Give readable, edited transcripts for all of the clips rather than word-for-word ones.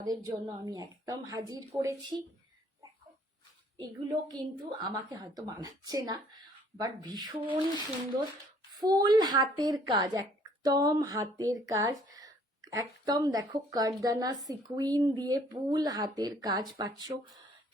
তাদের জন্য আমি একদম হাজির করেছি। দেখো, এগুলো কিন্তু আমাকে হয়তো মানাচ্ছে না, বাট ভীষণই সুন্দর। ফুল হাতের কাজ, একদম হাতের কাজ, একদম দেখো কারদানা সিকুইন দিয়ে ফুল হাতের কাজ পাচ্ছ।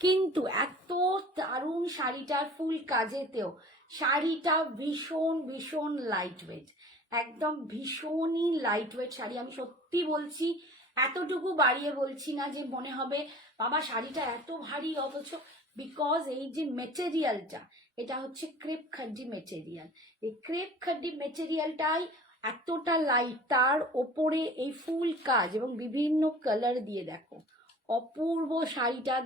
কিন্তু এত দারুণ শাড়িটার ফুল কাজেতেও শাড়িটা ভীষণ ভীষণ লাইট ওয়েট, একদম ভীষণই লাইট ওয়েট শাড়ি। আমি সত্যি বলছি, এতটুকু বাড়িয়ে বলছি না যে মনে হবে বাবা শাড়িটা এত ভারী, অথচ বিকজ এই যে মেটেরিয়ালটা, এটা হচ্ছে ক্রেপ খাড্ডি মেটেরিয়াল। এই ক্রেপ খাড্ডি মেটেরিয়ালটাই এতটা লাইট, তার ওপরে এই ফুল কাজ এবং বিভিন্ন কালার দিয়ে দেখো অপূর্ব শাড়িটা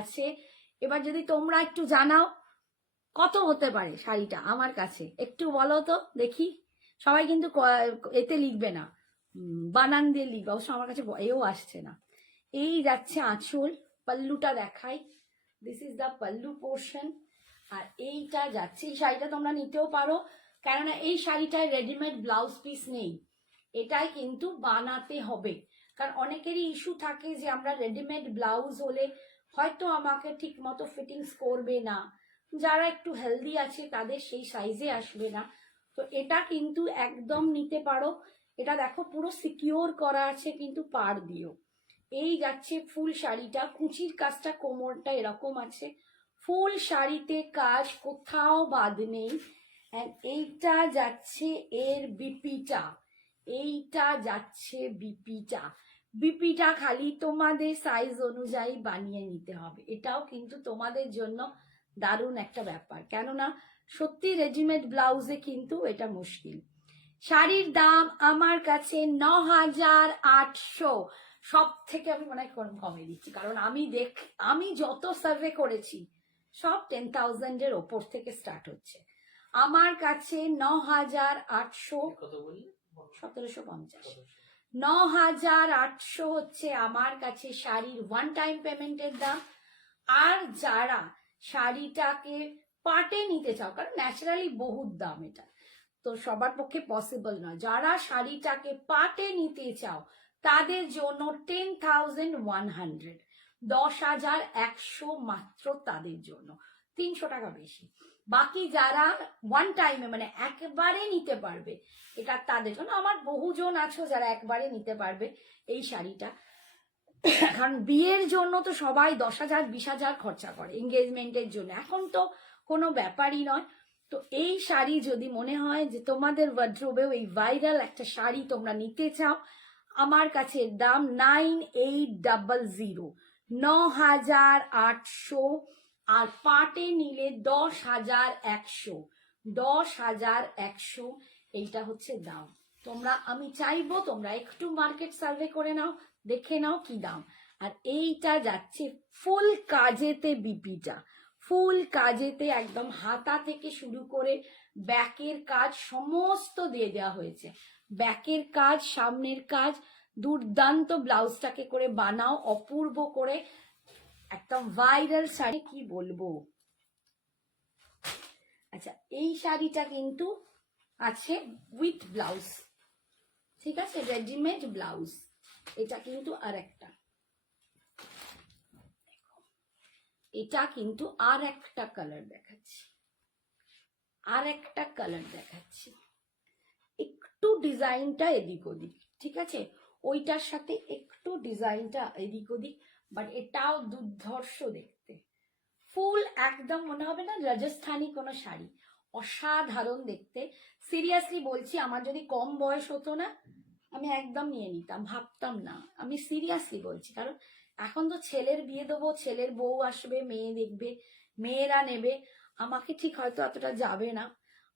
আছে। এবার যদি তোমরা একটু জানাও কত হতে পারে শাড়িটা আমার কাছে, একটু বলো তো দেখি। সবাই কিন্তু এতে লিখবে না, বানান দিয়ে লিখবে, অবশ্য আমার কাছে এও আসছে না। এই যাচ্ছে আঁচল, পাল্লুটা দেখাই, this is the pallu portion. আর এইটা যাচ্ছে, এই শাড়িটা তোমরা নিতেও পারো, কেননা এই শাড়িটায় রেডিমেড ব্লাউজ পিস নেই, এটাই কিন্তু বানাতে হবে। কারণ অনেকেরই ইস্যু থাকে যে আমরা রেডিমেড ব্লাউজ হলে হয়তো আমাকে ঠিক মতো ফিটিংস করবে না, যারা একটু হেলদি আছে তাদের সেই সাইজে আসবে না। তো এটা কিন্তু একদম নিতে পারো। এটা দেখো পুরো সিকিওর করা আছে কিন্তু পাড় দিয়েও। এই যাচ্ছে ফুল শাড়িটা, কুচির কাজটা কোমরটা এরকম আছে, ফুল শাড়িতে কাজ কোথাও বাদ নেই। এইটা যাচ্ছে এর বিপিটা, এইটা যাচ্ছে বিপিটা। বিপিটা খালি তোমাদের সাইজ অনুযায়ী বানিয়ে নিতে হবে, এটাও কিন্তু তোমাদের জন্য দারুণ একটা ব্যাপার, কেননা সত্যি রেডিমেড ব্লাউজে কিন্তু এটা মুশকিল। শাড়ির দাম আমার কাছে ৯,৮০০। সব থেকে আমি মনে হয় কমে দিচ্ছি, কারণ আমি যত সার্ভে করেছি সব 10,000-এর ওপর থেকে স্টার্ট হচ্ছে। আমার কাছে ৯,৮০০, ১৭৫০, ৯,৮০০ হচ্ছে আমার কাছে শাড়ির ওয়ান টাইম পেমেন্টের দাম। আর যারা শাড়িটাকে পাটে নিতে চাও, কারণ ন্যাচারালি বহুত দাম, এটা তো সবার পক্ষে পসিবল নয়, যারা শাড়িটাকে পাটে নিতে চাও তাদের জন্য 10,100, 10,100 মাত্র তাদের জন্য, 300 টাকা বেশি। বাকি যারা ওয়ান টাইমে মানে একবারে নিতে পারবে, এটা তাদের জন্য। আমার বহুজন আছো যারা একবারে নিতে পারবে এই শাড়িটা, কারণ বিয়ের জন্য তো সবাই 10,000 20,000 খরচা করে, এঙ্গেজমেন্টের জন্য এখন তো কোনো ব্যাপারই নয়। তো এই শাড়ি যদি মনে হয় যে তোমাদের ওয়ার্ড্রোবেও এই ভাইরাল একটা শাড়ি তোমরা নিতে চাও, আমার কাছে দাম 9,800, 9,800। আর পাটে নিলে 10,100, 10,100 এইটা হচ্ছে দাম। আমি চাইবো তোমরা একটু মার্কেট সার্ভে করে নাও, দেখে নাও কি দাম। আর এইটা যাচ্ছে ফুল কাজেতে, বিপিটা ফুল কাজেতে, একদম হাতা থেকে শুরু করে ব্যাকের কাজ সমস্ত দিয়ে দেওয়া হয়েছে। ব্যাকের কাজ, সামনের কাজ, দুর্দান্ত। ব্লাউজটাকে করে বানাও অপূর্ব করে, একদম ভাইরাল শাড়ি, কি বলবো। আচ্ছা, এই শাড়িটা কিন্তু আছে উইথ ব্লাউজ, ঠিক আছে, রেডিমেড ব্লাউজ। এটা কিন্তু আর একটা, এটা কিন্তু আর একটা কালার দেখাচ্ছি, আর একটা কালার দেখাচ্ছি, একটু ডিজাইনটা এদিক ওদিক, ঠিক আছে, ওইটার সাথে একটু ডিজাইনটা এদিক ওদিক, বাট এটাও দুর্ধর্ষ দেখতে। ফুল একদম মনে হবে না রাজস্থানী কোনো শাড়ি, অসাধারণ দেখতে। সিরিয়াসলি বলছি, আমার যদি কম বয়স হতো না আমি একদম নিয়ে নিতাম, ভাবতাম না, আমি সিরিয়াসলি বলছি। কারণ এখন তো ছেলের বিয়ে দেবো, ছেলের বউ আসবে, মেয়ে দেখবে, মেয়েরা নেবে, আমাকে ঠিক হয়তো অতটা যাবে না,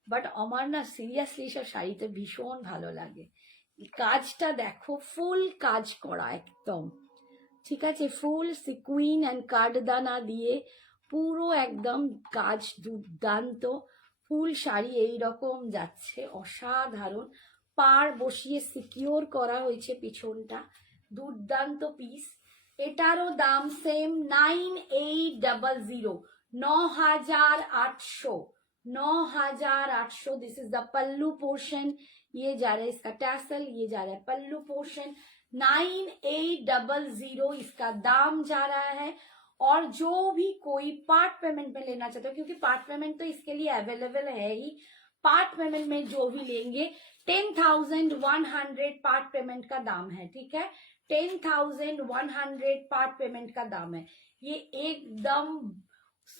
বাট আমার না সিরিয়াসলি সব শাড়িতে ভীষণ ভালো লাগে। কাজটা দেখো, ফুল কাজ করা একদম, ঠিক আছে, ফুল সিকুইন অ্যান্ড কাঠদানা দিয়ে পুরো একদম কাজ দুর্দান্ত। ফুল শাড়ি এইরকম যাচ্ছে, অসাধারণ। পাড় বসিয়ে সিকিওর করা হয়েছে পিছনটা, দুর্দান্ত পিস। এটারও দাম same 9,800, 9,800, 9,800। This is the pallu portion, ये जा रहा है इसका टैसल, ये जा रहा है पल्लू पोर्शन। 9800 इसका दाम जा रहा है। और जो भी कोई पार्ट पेमेंट में लेना चाहते हो, क्योंकि पार्ट पेमेंट तो इसके लिए अवेलेबल है ही, पार्ट पेमेंट में जो भी लेंगे 10,100 पार्ट पेमेंट का दाम है, ठीक है, 10,100 पार्ट पेमेंट का दाम है। ये एकदम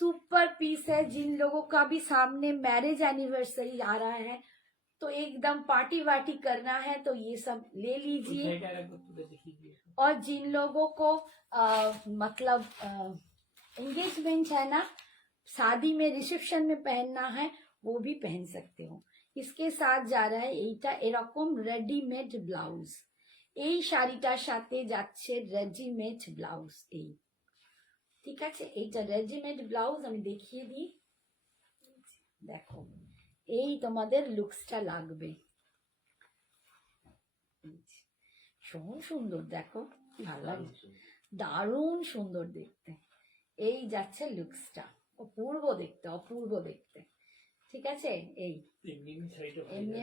सुपर पीस है। जिन लोगों का भी सामने मैरिज एनिवर्सरी आ रहा है तो एकदम पार्टी वार्टी करना है तो ये सब ले लीजिए। और जिन लोगों को मतलब एंगेजमेंट है ना, शादी में रिसेप्शन में पहनना है, वो भी पहन सकते हो। इसके साथ जा रहा है এইটা এরকম রেডিমেড ব্লাউজ। এই শাড়িটার সাথে যাচ্ছে রেডিমেড ব্লাউজ। এই ঠিক আছে, এইটা রেডিমেড ব্লাউজ। আমি দেখিয়ে দিই, দেখো এই তোমাদের লুকসটা লাগবে। ভীষণ সুন্দর, দেখো কি ভালো লাগে, দারুণ সুন্দর দেখতে। এই যাচ্ছে লুকসটা, অপূর্ব দেখতে, অপূর্ব দেখতে। ঠিক আছে, এই এমনি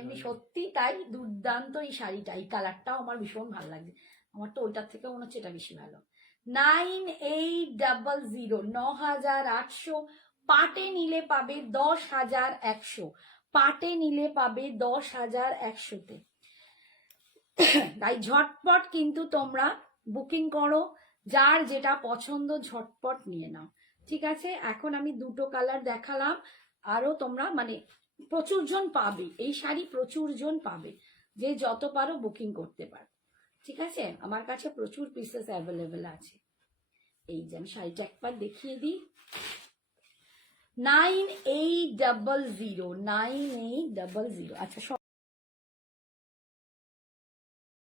এমনি সত্যি তাই দুর্দান্ত এই শাড়িটা। এই কালারটাও আমার ভীষণ ভালো লাগছে, আমার তো ওইটার থেকে মনে হচ্ছে এটা বেশি ভালো। 9800, 9800। পাটে নিলে পাবে 10,100, পাটে নিলে পাবে 10,100-তে। তাই ঝটপট কিন্তু তোমরা বুকিং করো, যার যেটা পছন্দ ঝটপট নিয়ে নাও। ঠিক আছে, এখন আমি দুটো কালার দেখালাম, আরো তোমরা মানে প্রচুর জন পাবে এই শাড়ি, প্রচুর জন পাবে, যে যত পারো বুকিং করতে পারো। ঠিক আছে, আমার কাছে প্রচুর পিসেস অ্যাভেলেবেল আছে। এই যে আমি শাড়িটা একবার দেখিয়ে দিই। 9800, 9800। আচ্ছা